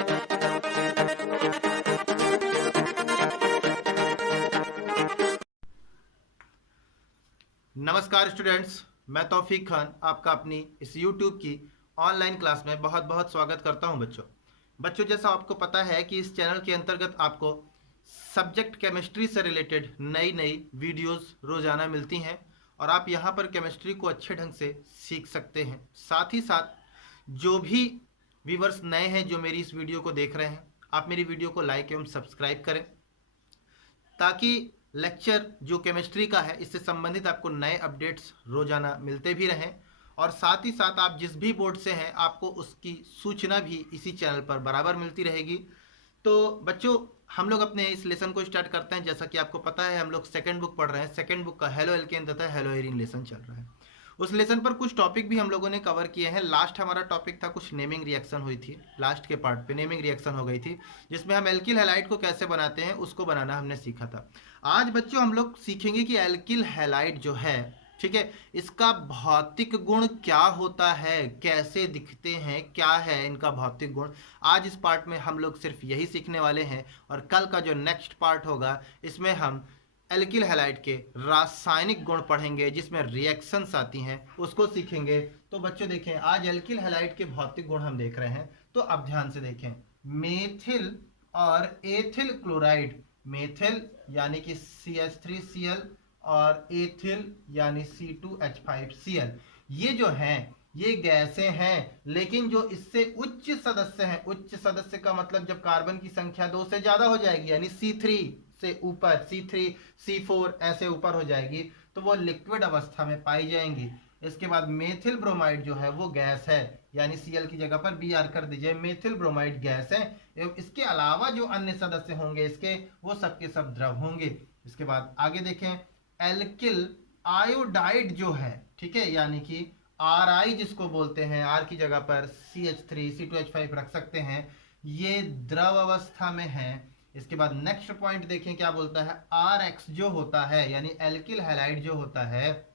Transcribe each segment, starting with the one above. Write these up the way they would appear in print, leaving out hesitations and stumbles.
नमस्कार स्टूडेंट्स, मैं तौफीक खान आपका अपनी इस YouTube की ऑनलाइन क्लास में बहुत बहुत स्वागत करता हूं। बच्चों जैसा आपको पता है कि इस चैनल के अंतर्गत आपको सब्जेक्ट केमिस्ट्री से रिलेटेड नई नई वीडियोस रोज़ाना मिलती हैं और आप यहां पर केमिस्ट्री को अच्छे ढंग से सीख सकते हैं। साथ ही साथ जो भी व्यूवर्स नए हैं जो मेरी इस वीडियो को देख रहे हैं, आप मेरी वीडियो को लाइक एवं सब्सक्राइब करें ताकि लेक्चर जो केमिस्ट्री का है इससे संबंधित आपको नए अपडेट्स रोजाना मिलते भी रहें और साथ ही साथ आप जिस भी बोर्ड से हैं आपको उसकी सूचना भी इसी चैनल पर बराबर मिलती रहेगी। तो बच्चों हम लोग अपने इस लेसन को स्टार्ट करते हैं। जैसा कि आपको पता है हम लोग सेकेंड बुक पढ़ रहे हैं। सेकेंड बुक का हेलो एल्केन तथा हेलो एरीन लेसन चल रहा है। उस लेसन पर कुछ टॉपिक भी हम लोगों ने कवर किए हैं। लास्ट हमारा टॉपिक था कुछ नेमिंग रिएक्शन हुई थी, लास्ट के पार्ट पे नेमिंग रिएक्शन हो गई थी जिसमें हम एल्किल हैलाइड को कैसे बनाते हैं उसको बनाना हमने सीखा था। आज बच्चों हम लोग सीखेंगे कि एल्किल हैलाइड जो है, ठीक है, इसका भौतिक गुण क्या होता है, कैसे दिखते हैं, क्या है इनका भौतिक गुण। आज इस पार्ट में हम लोग सिर्फ यही सीखने वाले हैं और कल का जो नेक्स्ट पार्ट होगा इसमें हम एल्किल हैलाइड के रासायनिक गुण पढ़ेंगे जिसमें रिएक्शंस आती हैं उसको सीखेंगे। तो बच्चों देखें, आज एल्किल हैलाइड के भौतिक गुण हम देख रहे हैं, तो अब ध्यान से देखें। मेथिल और एथिल क्लोराइड, मेथिल यानी कि CH3Cl और एथिल यानी C2H5Cl, ये जो हैं ये गैसें हैं, लेकिन जो इससे उच्च सदस्य हैं, उच्च सदस्य का मतलब जब कार्बन की संख्या 2 से ज्यादा हो जाएगी यानी C3 से ऊपर, C3 C4 ऐसे ऊपर हो जाएगी तो वो लिक्विड अवस्था में पाई जाएंगी। इसके बाद मेथिल ब्रोमाइड जो है वो गैस है, यानी Cl की जगह पर Br कर दीजिए, मेथिल ब्रोमाइड गैस है। एवं इसके अलावा जो अन्य सदस्य होंगे इसके, वो सबके सब द्रव होंगे। इसके बाद आगे देखें, एल्किल आयोडाइड जो है, ठीक है, यानी कि Ri जिसको बोलते हैं, R की जगह पर CH3 C2H5 रख सकते हैं, ये द्रव अवस्था में है। इसके बाद नेक्स्ट पॉइंट देखें क्या बोलता है, Rx जो होता है यानी एल्किल हैलाइड जो होता है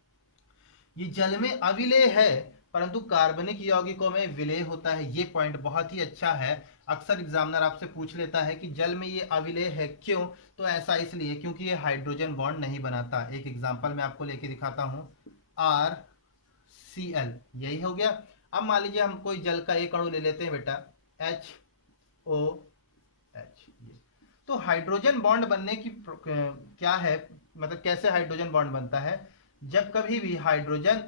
ये जल में अविलेय है परंतु कार्बनिक यौगिकों में विलेय होता है। ये पॉइंट बहुत ही अच्छा है। अक्सर एग्जामिनर आपसे पूछ लेता है कि जल में ये अविलेय है क्यों, तो ऐसा इसलिए क्योंकि ये हाइड्रोजन बॉन्ड नहीं बनाता। एक एग्जांपल मैं आपको लेके दिखाता हूँ, RCl यही हो गया। अब मान लीजिए हम कोई जल का एक अणु ले लेते हैं बेटा, HOH। तो हाइड्रोजन बॉन्ड बनने की क्या है, मतलब कैसे हाइड्रोजन बॉन्ड बनता है, जब कभी भी हाइड्रोजन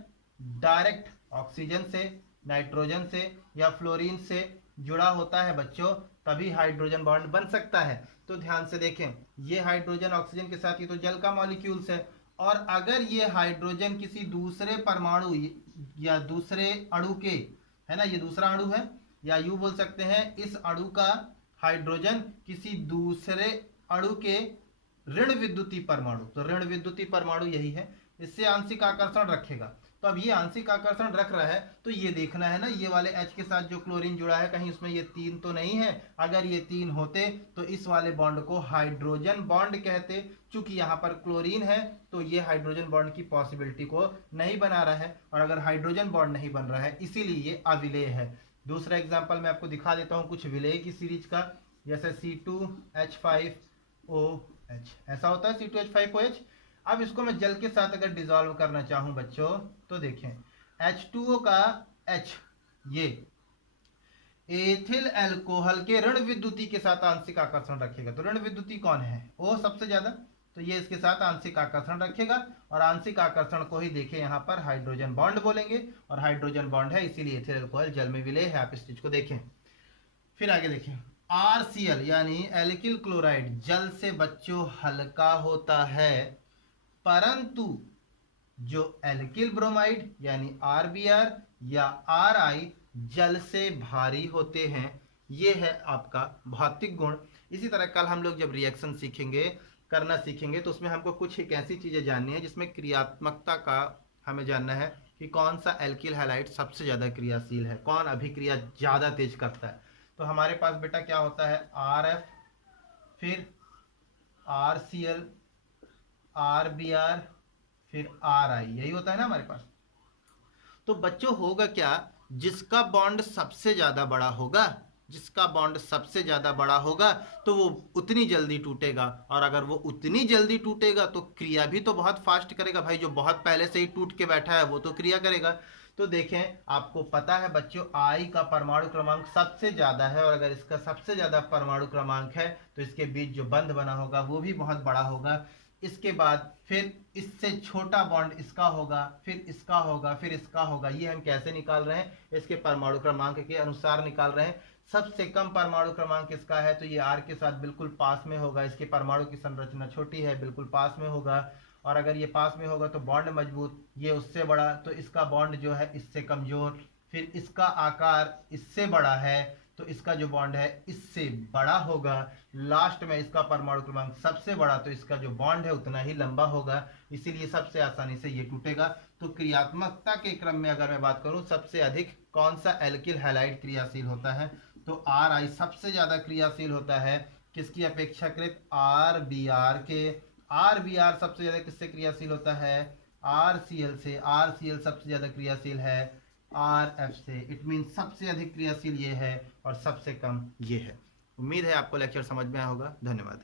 डायरेक्ट ऑक्सीजन से, नाइट्रोजन से या फ्लोरीन से जुड़ा होता है बच्चों, तभी हाइड्रोजन बॉन्ड बन सकता है। तो ध्यान से देखें, ये हाइड्रोजन ऑक्सीजन के साथ, ये तो जल का मॉलिक्यूल्स है, और अगर ये हाइड्रोजन किसी दूसरे परमाणु या दूसरे अणु के, है ना, ये दूसरा अणु है, या यूं बोल सकते हैं इस अणु का हाइड्रोजन किसी दूसरे अणु के ऋण विद्युतीय परमाणु, तो ऋण विद्युतीय परमाणु यही है, इससे आंशिक आकर्षण रखेगा। तो अब ये आंशिक आकर्षण रख रहा है तो ये देखना है ना, ये वाले H के साथ जो क्लोरीन जुड़ा है कहीं उसमें ये 3 तो नहीं है। अगर ये 3 होते तो इस वाले बॉन्ड को हाइड्रोजन बॉन्ड कहते। चूंकि यहाँ पर क्लोरीन है तो ये हाइड्रोजन बॉन्ड की पॉसिबिलिटी को नहीं बना रहा है, और अगर हाइड्रोजन बॉन्ड नहीं बन रहा है इसीलिए ये अविलेय है। दूसरा एग्जाम्पल मैं आपको दिखा देता हूँ कुछ विलेय की सीरीज का, जैसे C2H5OH ऐसा होता है, C2H5OH। अब इसको मैं जल के साथ अगर डिसॉल्व करना चाहूं बच्चों, तो देखें H2O का H ये एथिल अल्कोहल के ऋण विद्युती के साथ आंशिक आकर्षण रखेगा। तो ऋण विद्युती कौन है, O सबसे ज्यादा, तो ये इसके साथ आंशिक आकर्षण रखेगा, और आंशिक आकर्षण को ही देखें यहाँ पर हाइड्रोजन बॉन्ड बोलेंगे, और हाइड्रोजन बॉन्ड है इसीलिए एथिल अल्कोहल जल में विलेय है। आप इस चीज को देखें। फिर आगे देखें, RCl यानी एल्किल क्लोराइड जल से बच्चों हल्का होता है, परंतु जो एल्किल ब्रोमाइड यानी RBr या Ri जल से भारी होते हैं। ये है आपका भौतिक गुण। इसी तरह कल हम लोग जब रिएक्शन सीखेंगे, करना सीखेंगे, तो उसमें हमको कुछ एक ऐसी चीजें जाननी है जिसमें क्रियात्मकता का हमें जानना है कि कौन सा एल्किल हैलाइड सबसे ज्यादा क्रियाशील है, कौन अभिक्रिया ज्यादा तेज करता है। तो हमारे पास बेटा क्या होता है, RF, फिर RCl, RBr, फिर Ri, यही होता है ना हमारे पास। तो बच्चों होगा क्या, जिसका बॉन्ड सबसे ज्यादा बड़ा होगा जिसका बॉन्ड सबसे ज़्यादा बड़ा होगा तो वो उतनी जल्दी टूटेगा, और अगर वो उतनी जल्दी टूटेगा तो क्रिया भी तो बहुत फास्ट करेगा भाई। जो बहुत पहले से ही टूट के बैठा है वो तो क्रिया करेगा। तो देखें, आपको पता है बच्चों, आई का परमाणु क्रमांक सबसे ज़्यादा है, और अगर इसका सबसे ज़्यादा परमाणु क्रमांक है तो इसके बीच जो बंध बना होगा वो भी बहुत बड़ा होगा। इसके बाद फिर इससे छोटा बॉन्ड इसका होगा, फिर इसका होगा, फिर इसका होगा। ये हम कैसे निकाल रहे हैं? इसके परमाणु क्रमांक के अनुसार निकाल रहे हैं। सबसे कम परमाणु क्रमांक इसका है तो ये आर के साथ बिल्कुल पास में होगा। इसके परमाणु की संरचना छोटी है, बिल्कुल पास में होगा। और अगर ये पास में होगा तो बॉन्ड मजबूत, ये उससे बड़ा तो इसका बॉन्ड जो है इससे कमजोर। फिर इसका आकार इससे बड़ा है तो इसका जो बॉन्ड है इससे बड़ा होगा। लास्ट में इसका परमाणु क्रमांक सबसे बड़ा तो इसका जो बॉन्ड है उतना ही लंबा होगा, इसीलिए सबसे आसानी से ये टूटेगा। तो क्रियात्मकता के क्रम में अगर मैं बात करूं, सबसे अधिक कौन सा एल्किल हैलाइड क्रियाशील होता है, तो आर आई सबसे ज्यादा क्रियाशील होता है। किसकी अपेक्षाकृत? आर बी आर के। आर बी आर सबसे ज्यादा किससे क्रियाशील होता है? आर सी एल से। आर सी एल सबसे ज्यादा क्रियाशील है आर एफ से। इट मीन सबसे अधिक क्रियाशील ये है और सबसे कम ये है। उम्मीद है आपको लेक्चर समझ में आया होगा। धन्यवाद।